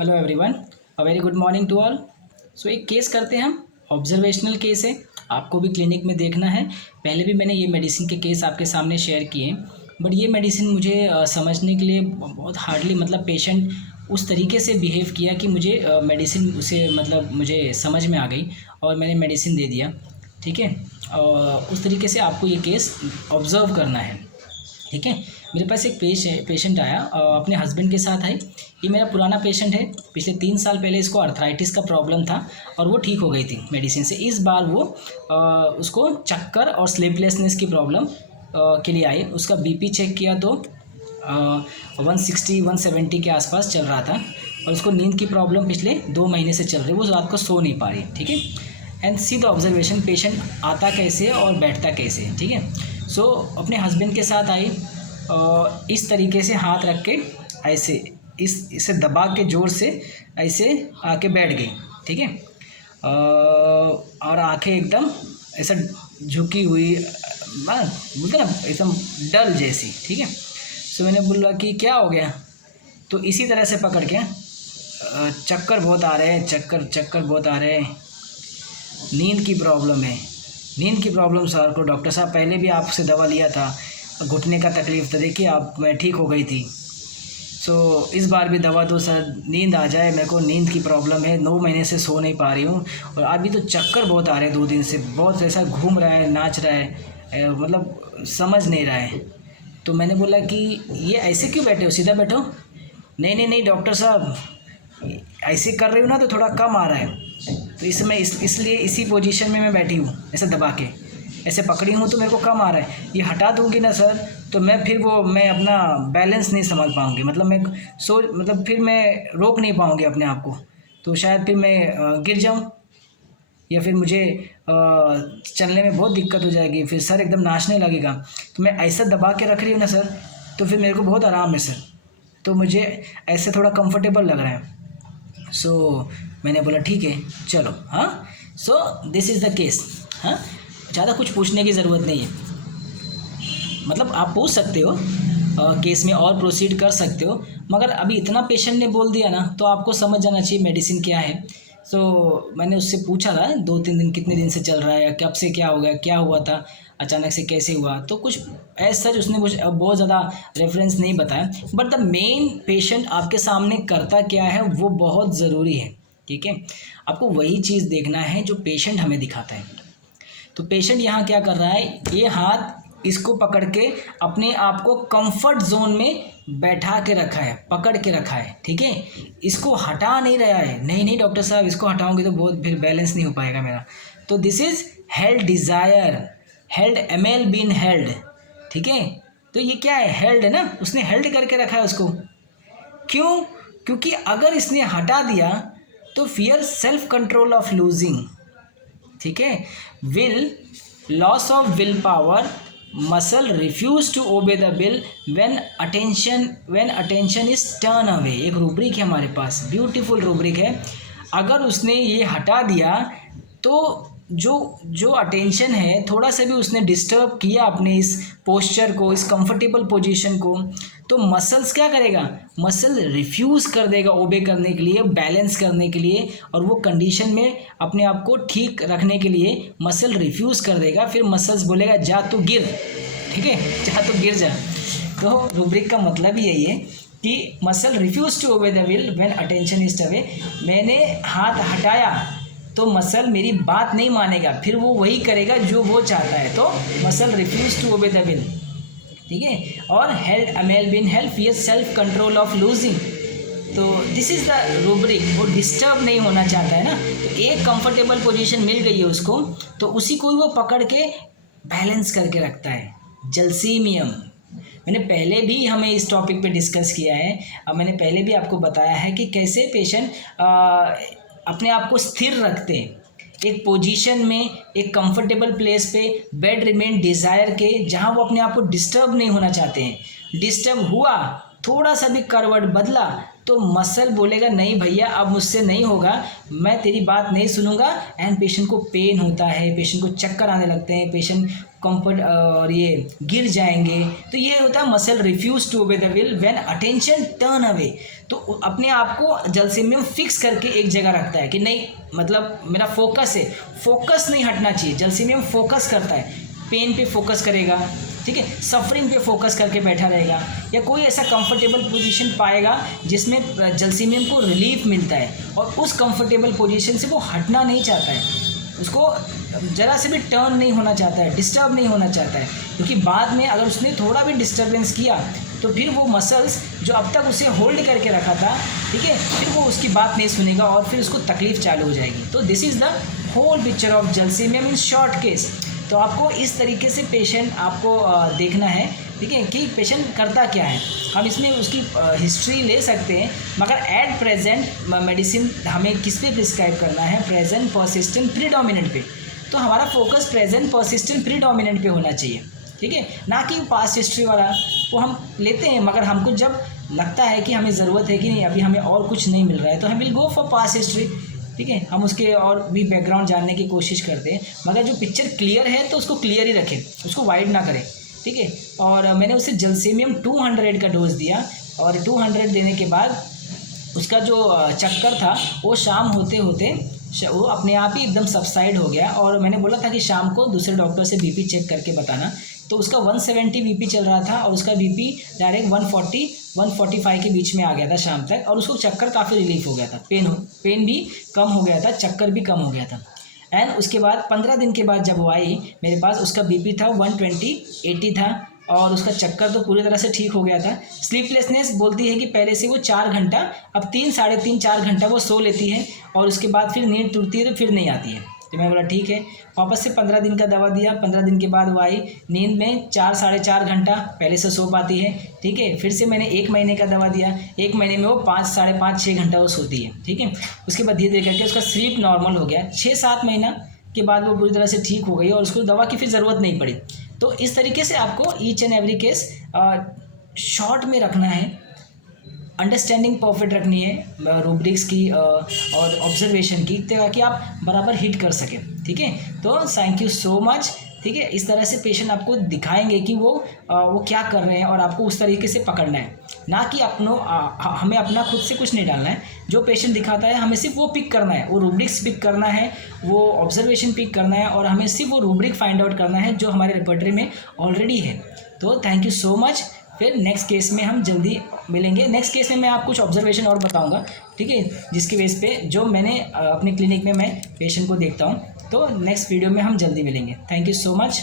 Hello everyone, a very good morning to all. So एक case करते हैं हम। ऑब्जर्वेशनल केस है, आपको भी क्लिनिक में देखना है। पहले भी मैंने ये मेडिसिन के केस आपके सामने शेयर किए, बट ये मेडिसिन मुझे समझने के लिए बहुत हार्डली, मतलब पेशेंट उस तरीके से बिहेव किया कि मुझे मेडिसिन उसे मतलब मुझे समझ में आ गई और मैंने मेडिसिन दे दिया। ठीक है, उस तरीके से आपको ये केस ऑब्ज़र्व करना है। ठीक है, मेरे पास एक पेशेंट आया, अपने हस्बैंड के साथ आई। ये मेरा पुराना पेशेंट है, पिछले 3 साल पहले इसको अर्थराइटिस का प्रॉब्लम था और वो ठीक हो गई थी मेडिसिन से। इस बार वो उसको चक्कर और स्लीपलेसनेस की प्रॉब्लम के लिए आई। उसका बीपी चेक किया तो 160-170 के आसपास चल रहा था और उसको नींद की प्रॉब्लम पिछले 2 महीने से चल रही है। वो रात को सो नहीं पा रही। ठीक है, and see the observation, patient आता कैसे है और बैठता कैसे है। ठीक है, सो अपने हस्बैंड के साथ आई, इस तरीके से हाथ रख के ऐसे इसे दबा के ज़ोर से ऐसे आके बैठ गई। ठीक है, और आंखें एकदम ऐसा झुकी हुई, बोलते ना एकदम डल जैसी। ठीक है, सो मैंने बोला कि क्या हो गया, तो इसी तरह से पकड़ के चक्कर बहुत आ रहे हैं, चक्कर बहुत आ रहे हैं, नींद की प्रॉब्लम है। नींद की प्रॉब्लम सर को डॉक्टर साहब पहले भी आपसे दवा लिया था, घुटने का तकलीफ़ था, देखिए आप मैं ठीक हो गई थी। सो इस बार भी दवा दो सर, नींद आ जाए, मेरे को नींद की प्रॉब्लम है, 9 महीने से सो नहीं पा रही हूँ और अभी तो चक्कर बहुत आ रहे हैं 2 दिन से, बहुत ऐसा घूम रहा है, नाच रहा है, मतलब समझ नहीं रहा है। तो मैंने बोला कि ये ऐसे क्यों बैठे हो, सीधा बैठो। नहीं नहीं नहीं डॉक्टर साहब, ऐसे कर रही हूँ ना तो थोड़ा कम आ रहा है, तो इसमें इसलिए इसी पोजीशन में मैं बैठी हूँ, ऐसे दबा के ऐसे पकड़ी हूँ तो मेरे को कम आ रहा है। ये हटा दूँगी ना सर तो मैं अपना बैलेंस नहीं संभाल पाऊँगी, मतलब फिर मैं रोक नहीं पाऊँगी अपने आप को, तो शायद फिर मैं गिर जाऊँ या फिर मुझे चलने में बहुत दिक्कत हो जाएगी, फिर सर एकदम नाचने लगेगा। तो मैं ऐसा दबा के रख रही हूँ ना सर, तो फिर मेरे को बहुत आराम है सर, तो मुझे ऐसे थोड़ा कंफर्टेबल लग रहा है। सो मैंने बोला ठीक है चलो। हाँ, so this is the case. हाँ, ज़्यादा कुछ पूछने की ज़रूरत नहीं है, मतलब आप पूछ सकते हो, केस में और प्रोसीड कर सकते हो, मगर अभी इतना पेशेंट ने बोल दिया ना तो आपको समझ जाना चाहिए मेडिसिन क्या है। सो मैंने उससे पूछा था 2-3 दिन कितने दिन से चल रहा है, कब से क्या हो गया, क्या हुआ था, अचानक से कैसे हुआ, तो कुछ ऐसा उसने कुछ बहुत ज़्यादा रेफरेंस नहीं बताया, बट द मेन पेशेंट आपके सामने करता क्या है वो बहुत ज़रूरी है। ठीक है, आपको वही चीज़ देखना है जो पेशेंट हमें दिखाता है। तो पेशेंट यहाँ क्या कर रहा है, ये हाथ इसको पकड़ के अपने आप को कंफर्ट जोन में बैठा के रखा है, पकड़ के रखा है। ठीक है, इसको हटा नहीं रहा है। नहीं नहीं डॉक्टर साहब, इसको हटाऊंगी तो बहुत फिर बैलेंस नहीं हो पाएगा मेरा। तो this is held desire, held ML been held. ठीक है, तो ये क्या है, हेल्ड है ना, उसने हेल्ड करके रखा है उसको। क्यों? क्योंकि अगर इसने हटा दिया तो fear self control of losing. ठीक है, will, loss of will power, muscle refuse to obey the will when attention is turn away. एक रूब्रिक है हमारे पास, ब्यूटीफुल रूब्रिक है। अगर उसने ये हटा दिया तो जो अटेंशन है, थोड़ा सा भी उसने डिस्टर्ब किया अपने इस पोस्चर को, इस कंफर्टेबल पोजीशन को, तो मसल्स क्या करेगा, मसल रिफ्यूज़ कर देगा ओबे करने के लिए, बैलेंस करने के लिए, और वो कंडीशन में अपने आप को ठीक रखने के लिए मसल रिफ्यूज़ कर देगा। फिर मसल्स बोलेगा जा तू गिर। ठीक है, जा तू गिर जा। तो रूब्रिक का मतलब ही यही है कि muscle refuse to obey the will when attention is away. मैंने हाथ हटाया तो मसल मेरी बात नहीं मानेगा, फिर वो वही करेगा जो वो चाहता है, तो muscle refuse to obey the will. ठीक है, और held ML been held fear self control of losing. तो दिस इज़ द रूब्रिक। वो डिस्टर्ब नहीं होना चाहता है ना, तो एक कंफर्टेबल पोजीशन मिल गई है उसको, तो उसी को वो पकड़ के बैलेंस करके रखता है। जलसीमियम मैंने पहले भी हमें इस टॉपिक पे डिस्कस किया है। अब मैंने पहले भी आपको बताया है कि कैसे पेशेंट अपने आप को स्थिर रखते हैं एक पोजीशन में, एक कंफर्टेबल प्लेस पे, बेड रिमेन डिज़ायर के, जहाँ वो अपने आप को डिस्टर्ब नहीं होना चाहते हैं। डिस्टर्ब हुआ, थोड़ा सा भी करवट बदला तो मसल बोलेगा नहीं भैया अब मुझसे नहीं होगा, मैं तेरी बात नहीं सुनूंगा। एंड पेशेंट को पेन होता है, पेशेंट को चक्कर आने लगते हैं, पेशेंट कंफर्ट और ये गिर जाएंगे। तो ये होता है muscle refuse to obey the will when attention turn away. तो अपने आप को जलसेमियम फिक्स करके एक जगह रखता है कि नहीं, मतलब मेरा फोकस है, फोकस नहीं हटना चाहिए। जलसेमियम फोकस करता है, पेन पे फोकस करेगा, ठीक है, सफरिंग पे फोकस करके बैठा रहेगा, या कोई ऐसा कंफर्टेबल पोजीशन पाएगा जिसमें जलसेमियम को रिलीफ मिलता है और उस कंफर्टेबल पोजीशन से वो हटना नहीं चाहता है, उसको ज़रा से भी टर्न नहीं होना चाहता है, डिस्टर्ब नहीं होना चाहता है। क्योंकि बाद में अगर उसने थोड़ा भी डिस्टर्बेंस किया तो फिर वो मसल्स जो अब तक उसे होल्ड करके रखा था, ठीक है, फिर वो उसकी बात नहीं सुनेगा और फिर उसको तकलीफ चालू हो जाएगी। तो this is the whole picture of gelsemium in short case. तो आपको इस तरीके से पेशेंट आपको देखना है, ठीक है, कि पेशेंट करता क्या है। हम इसमें उसकी हिस्ट्री ले सकते हैं, मगर एट प्रेजेंट मेडिसिन हमें किस पे प्रिस्क्राइब करना है, प्रेजेंट परसिस्टेंट प्रीडोमिनेंट पे। तो हमारा फोकस प्रेजेंट परसिस्टेंट प्रीडोमिनेंट पे होना चाहिए, ठीक है, ना कि पास्ट हिस्ट्री वाला। वो हम लेते हैं, मगर हमको जब लगता है कि हमें ज़रूरत है कि नहीं, अभी हमें और कुछ नहीं मिल रहा है, तो हम will go for past history, ठीक है। हम उसके और भी बैकग्राउंड जानने की कोशिश करते हैं, मगर जो पिक्चर क्लियर है तो उसको क्लियर ही रखें, उसको वाइड ना करें, ठीक है। और मैंने उसे जलसेमियम 200 का डोज दिया और 200 देने के बाद उसका जो चक्कर था वो शाम होते होते वो अपने आप ही एकदम सबसाइड हो गया। और मैंने बोला था कि शाम को दूसरे डॉक्टर से बीपी चेक करके बताना। तो उसका 170 बीपी चल रहा था और उसका बीपी डायरेक्ट 140-145 के बीच में आ गया था शाम तक, और उसको चक्कर काफ़ी रिलीफ हो गया था, पेन भी कम हो गया था, चक्कर भी कम हो गया था। एंड उसके बाद 15 दिन के बाद जब वो आई मेरे पास, उसका बीपी था 120/80 था और उसका चक्कर तो पूरी तरह से ठीक हो गया था। स्लीपलेसनेस बोलती है कि पहले से वो 4 घंटा, अब 3-3.5-4 घंटा वो सो लेती है और उसके बाद फिर नींद टूटती है तो फिर नहीं आती है। तो मैं बोला ठीक है, वापस से 15 दिन का दवा दिया। 15 दिन के बाद वो आई, नींद में 4-4.5 घंटा पहले से सो पाती है, ठीक है। फिर से मैंने 1 महीने का दवा दिया, 1 महीने में वो 5-5.5-6 घंटा वो सोती है, ठीक है। उसके बाद धीरे धीरे करके उसका स्लीप नॉर्मल हो गया। 6-7 महीना के बाद वो पूरी तरह से ठीक हो गई और उसको दवा की फिर ज़रूरत नहीं पड़ी। तो इस तरीके से आपको each and every case short में रखना है, अंडरस्टैंडिंग परफेक्ट रखनी है रूब्रिक्स की और ऑब्जर्वेशन की, ताकि आप बराबर हिट कर सकें, ठीक है। तो थैंक यू सो मच, ठीक है। इस तरह से पेशेंट आपको दिखाएंगे कि वो क्या कर रहे हैं और आपको उस तरीके से पकड़ना है, ना कि हमें अपना खुद से कुछ नहीं डालना है। जो पेशेंट दिखाता है हमें सिर्फ वो पिक करना है, वो रूब्रिक्स पिक करना है, वो ऑब्जर्वेशन पिक करना है, और हमें सिर्फ वो रूब्रिक फाइंड आउट करना है जो हमारे रिपर्टरी में ऑलरेडी है। तो थैंक यू सो मच। फिर नेक्स्ट केस में हम जल्दी मिलेंगे। नेक्स्ट केस में मैं आपको कुछ ऑब्जर्वेशन और बताऊंगा, ठीक है, जिसकी बेस पे जो मैंने अपने क्लिनिक में मैं पेशेंट को देखता हूँ। तो नेक्स्ट वीडियो में हम जल्दी मिलेंगे। Thank you so much.